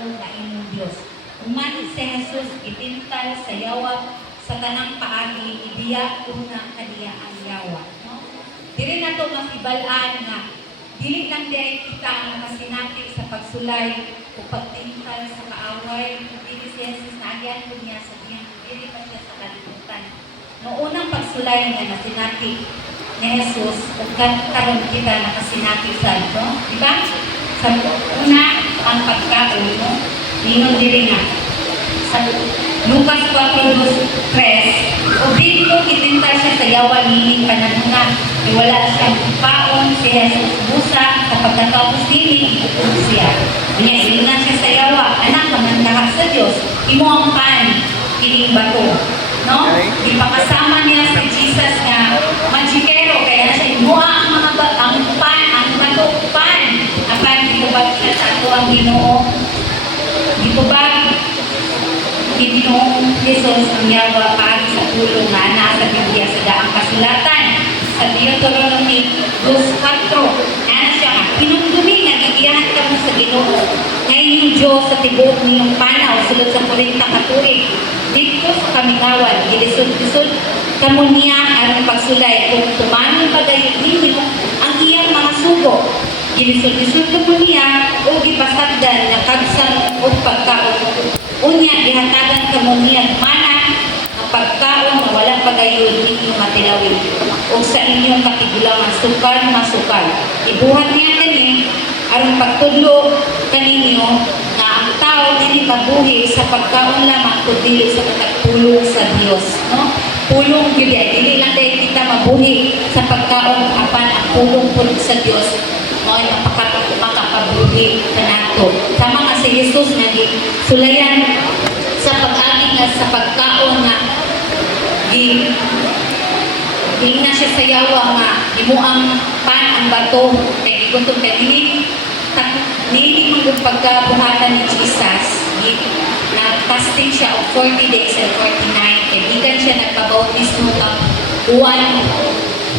pagpulong na inyong Diyos. Uman si Jesus itintal sa yawa sa tanang paagi, ibiya una kaniya ang yawa. No? Dili na ito masibalaan nga, dili lang dahil kita ang nakasinati sa pagsulay o pagtintal sa kaaway, dili si Jesus na agyan ko niya sa diyang, dili pa siya sa kalimutan. Noong unang pagsulay nga nasinati ni Jesus, o karon kita nakasinati sa ito, di ba? Sa una, ang pagkaon, no? Ningon dili nga. Sa Lucas 4:3, o dito itintal siya sa yawa niling pananungan. Wala siyang paon, si Jesus busa, sa pagkatapos niling, itutuloy siya. Kanya ilingan siya sa yawa, anak, manantahak sa Diyos, imo ang pan, kining bato. No? Ipakasama niya si Jesus nga magikero, kaya siya imuha ang mga ang pan, ang bato, pan. Apan, dito ba siya sa ato ang Ginoo? Dito ba Ginoong Jesus ang yawa paagi sa tulong nga naa sa Biblia sa daang kasulatan sa Deuteronomy 2:4. Ano siya nga, pinundumi nga gigiyahan ka mo sa Ginoo. Ngayon yung Diyos sa tibuok niyong panaw sulod sa 40 katuig. Dito sa kamingawan, gilisod-lisod kamo niya aron pagsulay kung tumanon pagayon ninyo ang iyang mga sugo. Gilisod-lisod kamo niya o gipasagdan na kagsan o pagkaon. Unya, ihatagan kamo niya mana ang pagkaon na walang pagayon ninyo matilawin o sa inyong katigulangan sukal masukal. Ibuhat niya kani aron pagtudlo kaninyo nga ang tao dili mabuhi sa pagkaon lamang kundi sa pagpulong sa Dios, no? Pulong gyud dili lang dahil kita mabuhi sa pagkaon apan ang pulong pud sa Dios mao makapabuhi kanato. Sama nga si Jesus nga sulayan sa pag-agi nga sa pagkaon nga na siya sa yawa nga imo ang pan ang bato kay gigutom kay nini mong pagkabuhatan ni Jesus na fasting siya of 40 days and 40 nights kay gikan siya nagpabautismo kang Juan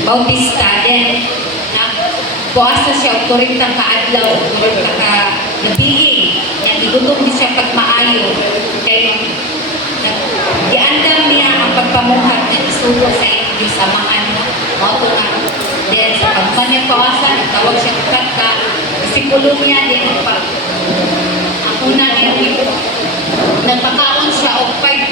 Bautista then buwasa siya o 40 kaadlaw o 40 ka nabiging nga gigutom din siya pagmaayo kay giandam niya ang pagpamuhat na isugo sa inyong samahan mo ito nga then sa pagmanya pawasan nagtawag siya ka disipulo niya din ang una niya nagpakaon siya o 5,000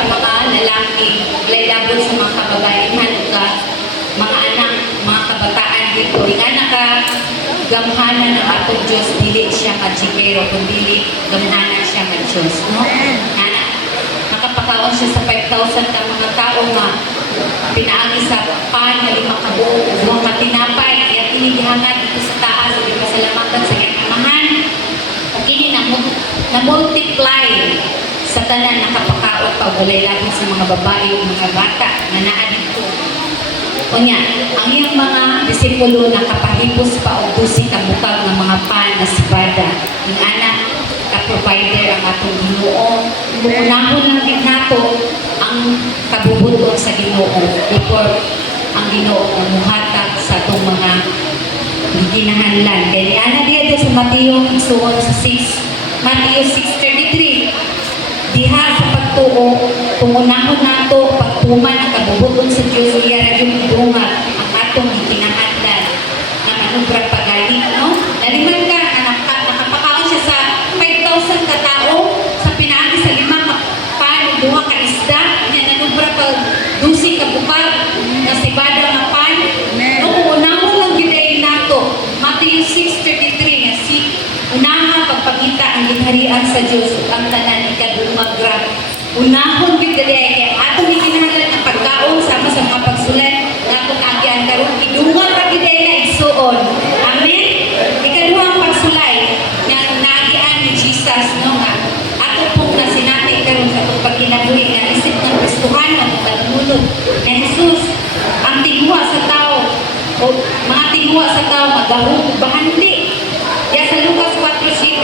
ka mga lalaki laylabot sa mga kababaihan ka mga anak, mga kabataan dito nga nakagamhanan ng atong Diyos dili siya kajikero kundi gamhanan siya ka Diyos, no? Nakapakaon siya sa 5,000 ka mga tao nga pinaagi sa pan na 5 kabuo buwang katinapay kaya kinigihangad dito sa taas at pasalamatan sa kanyamahan o kini na-multiply sa tanan nakapakaon pa walay labi sa mga babae o mga bata na naa dito. O niya, ang iyang mga disipulo nakapahipos pa o busi kabukag ng mga pan na sibada. Yung anak, ka-provider ang atong Ginoo. Unahon lang din nato ang kabubuton sa Ginoo before ang Ginoo ang muhatag sa itong mga ginahanlan. Kaya ana dito sa Mateo isuon sa 6, Mateo 6:33. Diha sa pagtuo, tungunahon nato pagtuman ang kabubuton sa Diyos iya ra yung idunga ang atong gikinahanglan na manubra pagali, no? Naliman ka nakapakaon siya sa 5,000 ka tao sa pinaagi sa 5 pan duha ka isda nya nanubra pag 12 ka bukag na sibada nga pan. No, unahon lang giday nato Matthew 6:33 nga si unahan pagpakita ang ginharian sa Diyos ang tanan ikadumagra. Unahon gid diri kay atong gikinahanglan ng pagkaon sama sa mga pagsulat nga atong agyan karon idungan ra gid na igsuon. Amen. Ikaduha ang pagsulay nga naagian ni Jesus no nga ato pong nasinati karon sa atong pagkinabuhi nga isip ng Kristohanon pagtulog ni Jesus ang tigwa sa tao o mga tigwa sa tao magahug bahandi. Ya sa Lucas 4:7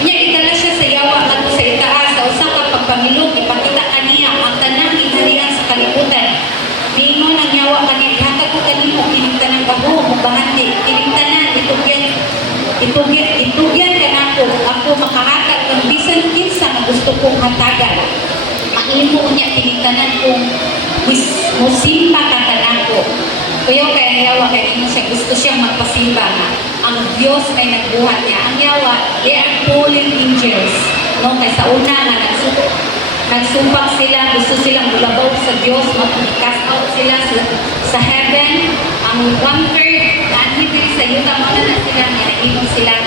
niya idala siya sa yawa ngadto sa itaas sa usa ka pagpangilog ipakita kaniya ang tanang ginharian gusto kong hatagan. Mahimo niya tinitanan kung musimba ka kanako. Kuya kay yawa kay imo siya gusto siyang magpasimba nga. Ang Dios may nagbuhat niya. Ang yawa, they are fallen angels. No, kay sa una nga nagsumpak sila, gusto silang mulabaw sa Dios, mag-cast out sila sa heaven. Ang one-third na anhid sa yuta mo na sila nga nahimong sila.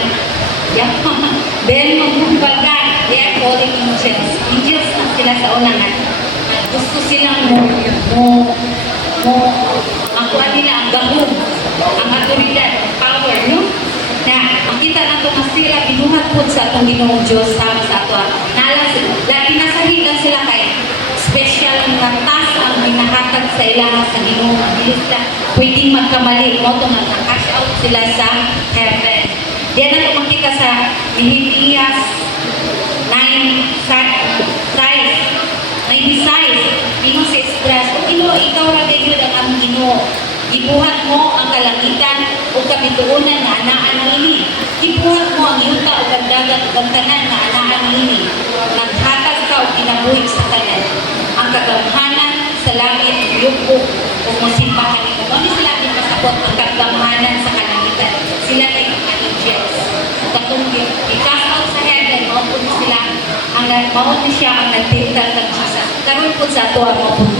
Then magkumbaga, they are fallen angels. Angels na sila sa una nga. Gusto silang makuha nila ang gahom, ang autoridad, power, no? Na makita na ito nga sila, binuhat po sa itong Ginoong Diyos sama sa ito. Lagi nasahin lang sila kay special nga task ang binahatag sa ilaha sa Ginoong Diyos na pwedeng magkamali mo ito nga na-cash out sila sa heaven. Diyan na ito makita sa Nehemias 9:6. Ginoo sa Esdras, o Ginoo, ikaw ra gayud ang aming Ginoo. Gibuhat mo ang kalangitan o kabituunan nga anaan niini. Gibuhat mo ang yuta o dagat o tanan nga anaan niini. Naghatag ka o kinabuhi sa tanan. Ang kagamhanan sa langit, yuko o musimbahan nito. Ano sila pinasabot ang kagamhanan sa kalangitan? Sila na yung angels. Katong i-cast out sa heaven, maupod sila ang maupod siya ang nagtintal ng Jesus. Karoon po sa ito ang maupod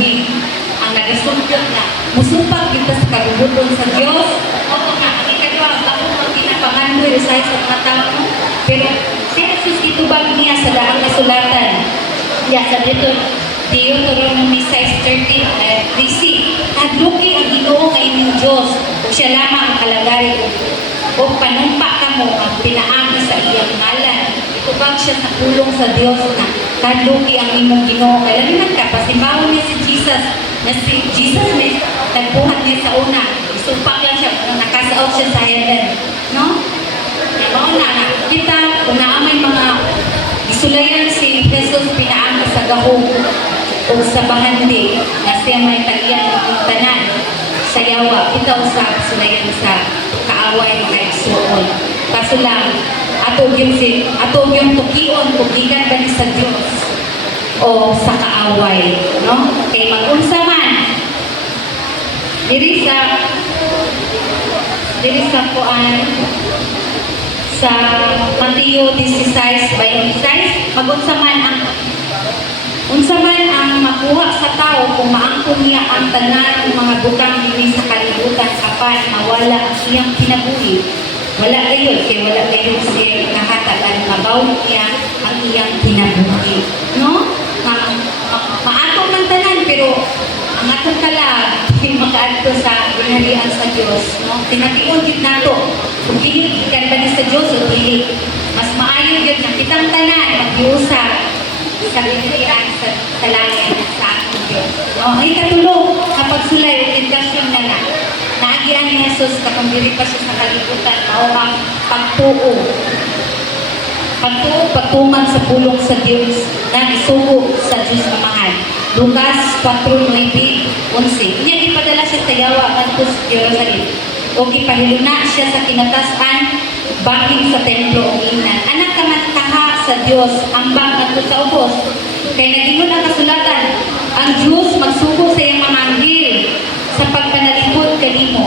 ang nagasumpyot na musupag kita sa kagubuton sa Diyos. O nga, ang ikadwa, ang bakong magpinapangandoy sa mga tao. Pero si Jesus itubag niya sa daang kasulatan. Sa Deuteronomy 6:13, Hadluki ang Ginoo nga inyong Diyos, o siya lamang ang kalagay o panumpa ka mo ang pinaagi sa iyang ngalan. Itubag siya sa pulong sa Diyos na hadluki ang imong Ginoo. Kailangan ka, pasimbawon niya si Jesus, na si Jesus may nagbuhat niya sa una. Isumpak lang siya, nakasaot siya sa heaven. No? Kaya mauna na, kita, kung naamay mga isulayan si Jesus pinaagi sa gahong o sa bahandi na siya may talian ng tanan sa yawa, kita usap sulayan sa kaaway mga igsuon. Kaso lang, atog yung tukion, tugikan ba ni sa Diyos o sa kaaway, no? Kay mag-unsa man diri sa kuan sa Mateo 16:26, mag-unsa man ang makuha sa tao kung maangkon niya ang tanan ng mga butang diri sa kalibutan apan mawala ang iyang kinabuhi. Wala kayo, kaya wala kayo siya nakatagan, mabaw niya ang iyang kinabuhi. No? Maatong ng tanan, pero ang atong kalag, makaadto sa binalian sa Diyos. No? Tinatiyon din nato, kung ikan ba sa Diyos o dili. Mas maayon yun na kitang tanan, mag-iusap sa binalian sa langit sa atong Diyos. No? Ay katulong, kapag sulay, orientasyon na na. Naagian ni Jesus kapag diri pa siya sa kalibutan, mao ang pagtuo. Pagtuman sa pulong sa Diyos na isugo sa Diyos Amahan. Lucas 4:9-11. Niya ipadala siya sa yawa ngadto sa Jerusalem. O gipahiluna siya sa kinatasan bahin sa templo o ingnan. Anak ka man kaha sa Diyos, ambang ngadto sa ubos. Kay nagingon ang kasulatan, ang Diyos magsugo sa iyang mga anghel sa pagpanalipod kanimo.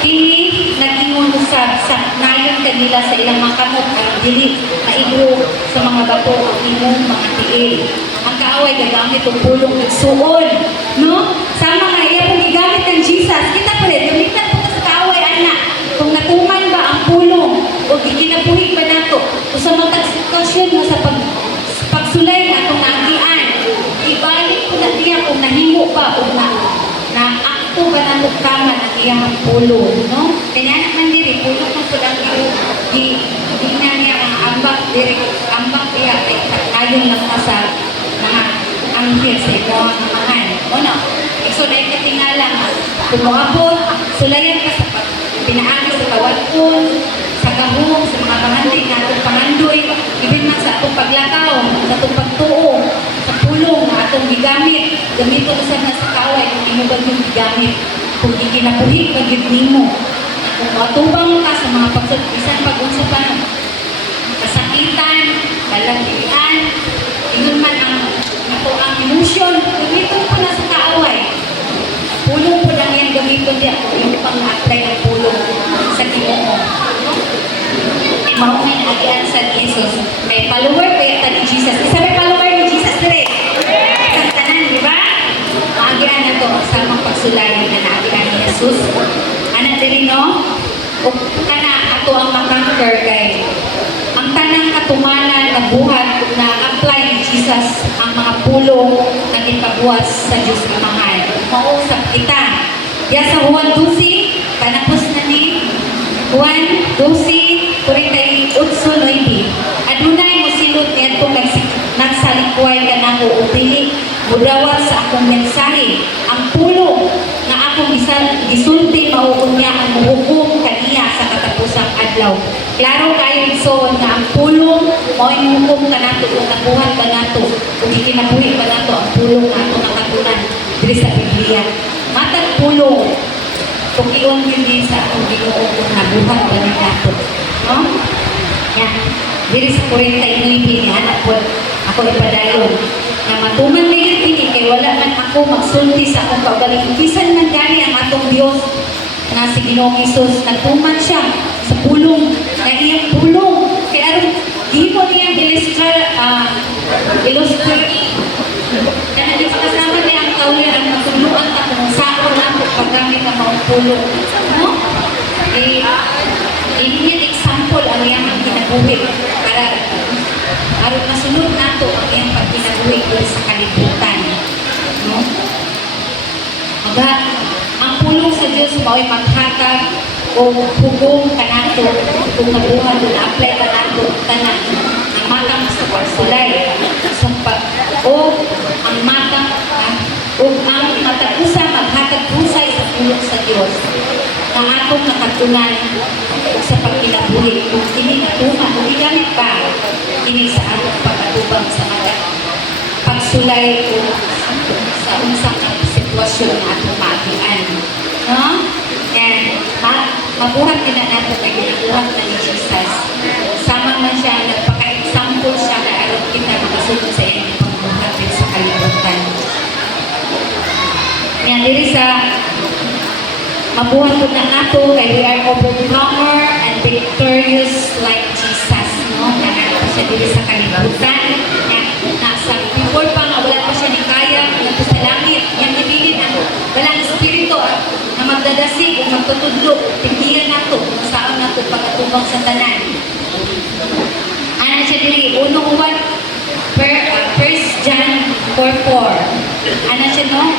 Kini nagingon usab sa nayon kanila sa ilang mga kamot aron dili maigro sa mga bato ang imong mga tiil. Ang kaaway gagamit og pulong igsuon, no? Sama nga iya pong gigamit ng Jesus. Kita pa rin, gamitan po sa kaaway ana. Kung natuman ba ang pulong o gikinabuhi ba nato o sa mga sitwasyon mo sa pagsulay na itong naagian, ibalik ko na niya kung nahimo ba o na akto ba na tama ang iyang pulong, no? Kaya naman diri, pulong mo po lang di na niya ang ambak diri, ambak niya ay ayon lang sa mga anghel sa iyong amahan. O no? So, dahil katingala nga, kumuabot, sulayan ka sa pinaagi sa kawalpon, sa gahong, sa mga pangandig na itong pangandoy, ibig man sa itong paglakaw, sa itong pagtuo, sa pulong na itong gigamit, gamito usap na sa kaway, kung inubag yung gigamit, kung ikinapuhi, pag-ibig mo, kung matubang ka sa mga pagsabisan, pag-unsapan, kasakitan, balagdian, motion, gamiton po na sa kaaway. Pulong po lang yan gamiton di ako yung pang-apply ng pulong sa Ginoo. No? E maumay na agian sa Jesus. May follower pa yata ni Jesus. Isa may follower ni Jesus dire. Isang tanan, di ba? Maagian na to sa pagsulay na naagian ni Jesus. Anak dire no? O kana ato ang makanker kay ang tanang katumanan na buhat na apply ni Jesus ang mga pulong na ipabuwas sa Diyos Amahan. Mausap kita. Ya sa Juan 12, panapos na ni Juan 12, 48, 9. Adunay mo silot niya itong nagsalikway ka na ko o dili mudawat sa akong mensahe. Ang pulong na akong gisulti mauon niya ang muhukom kaniya sa katapusang adlaw. Klaro kayo so nga ang pulong mao yung hukom ka nato kung nabuhat ka nato kung ikinabuhi ka nato ang pulong na ato nakatunan diri sa Biblia. Matag pulong kung iyon yun sa akong Ginoo kung nabuhat ka nato. No? Yan. Diri sa 49 ni anak ko ako ipadayon na matuman nila ini kay wala man ako magsulti sa akong kaugalingon. Bisan man gani ang atong Dios na si Ginoong Hesus nagtuman siya sa pulong na iyang pulong kay aron gihimo niya illustrate kana di kasama niya ang kauli ang matuluan ta kung saan nato paggamit ang mga pulong no iyang example ang iyang kinabuhi para aron masunod nato ang iyang pagkinabuhi sa kalibutan no ang pulong sa Diyos mao'y maghatag o hukom kanato kung nabuhat o na-apply kanato tanan ang matang sa pagsulay ang matang o ang matapusa maghatag pusay sa pulong sa Diyos na atong nakatunan sa pagkinabuhi kung kini natuman o igamit pa kini sa atong pag-atubang sa mga pagsulay o sa unsang sitwasyon na atong maagian. No? And mabuhat din na natin ay ginabuhat na ni Jesus. Sama man siya, nagpaka-example siya na aron kita makasunod sa iyong pagbuhat din sa kalibutan. Yan, diri sa mabuhat po na nato kay we are overcomer and victorious like Jesus. No? Nanalo pa siya diri sa kalibutan. Nasa before pa nga wala pa siya ni kaya nagpo sa langit. Yang ibilin ang walang espiritu na magdadasig o magtutudlo. Tigdiyan nato kung saan nato pagkatubang sa tanan. Ano siya diri? Unong uwan 1 John 4:4. Ano siya no?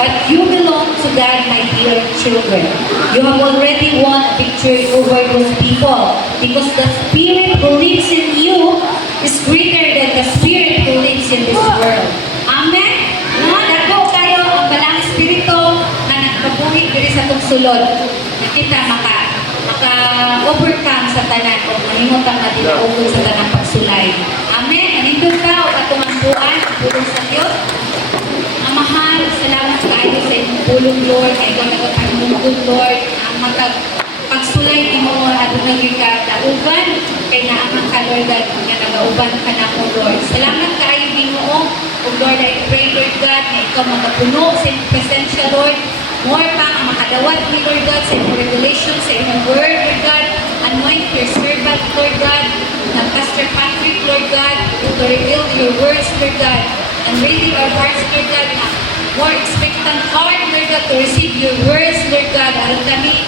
But you belong to God, my dear children. You have already won victory over those people because the Spirit who lives in you is greater than the Spirit who lives in this world. Amen? No? Dako kayo ang balang Espiritu na nagpabuhi diri sa tugsulod na kita maka-overcome sa tanan o mahimutang na dinaugod sa tanang pagsulay. Amen? Manindog ka o katumangguan ang pulong sa Diyos. Mahal, salamat kayo sa inyong pulong, Lord. Kaya ikaw nagpapangulong, Lord. Ang pagsulay ni mo, adunay yung kauban. Kaya naamang ka, Lord, nga nagauban ka na mo, Lord. Salamat kayo din mo. O Lord, I pray, Lord God, na ikaw magapuno sa inyong presensya, Lord. More pa ang makadawat ni Lord God sa inyong revelation, sa inyong word, Lord God. Anoint your servant, Lord God, na Pastor Patrick, Lord God, to reveal your words, Lord God. And really our hearts, Lord God, na more expectant heart, Lord God, to receive your words, Lord God. Aron kami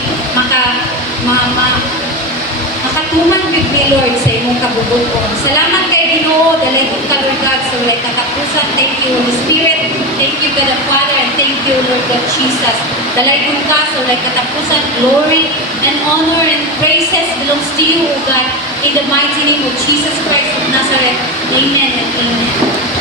makatuman with me, Lord, sa imong kabubuton. Salamat kay Ginoo, dalay kong ka, Lord God, sa walay katapusan. Thank you, Holy Spirit. Thank you, God the Father, and thank you, Lord God Jesus. Dalay kong ka, sa walay katapusan. Glory and honor and praises belongs to you, O God, in the mighty name of Jesus Christ of Nazareth. Amen and amen.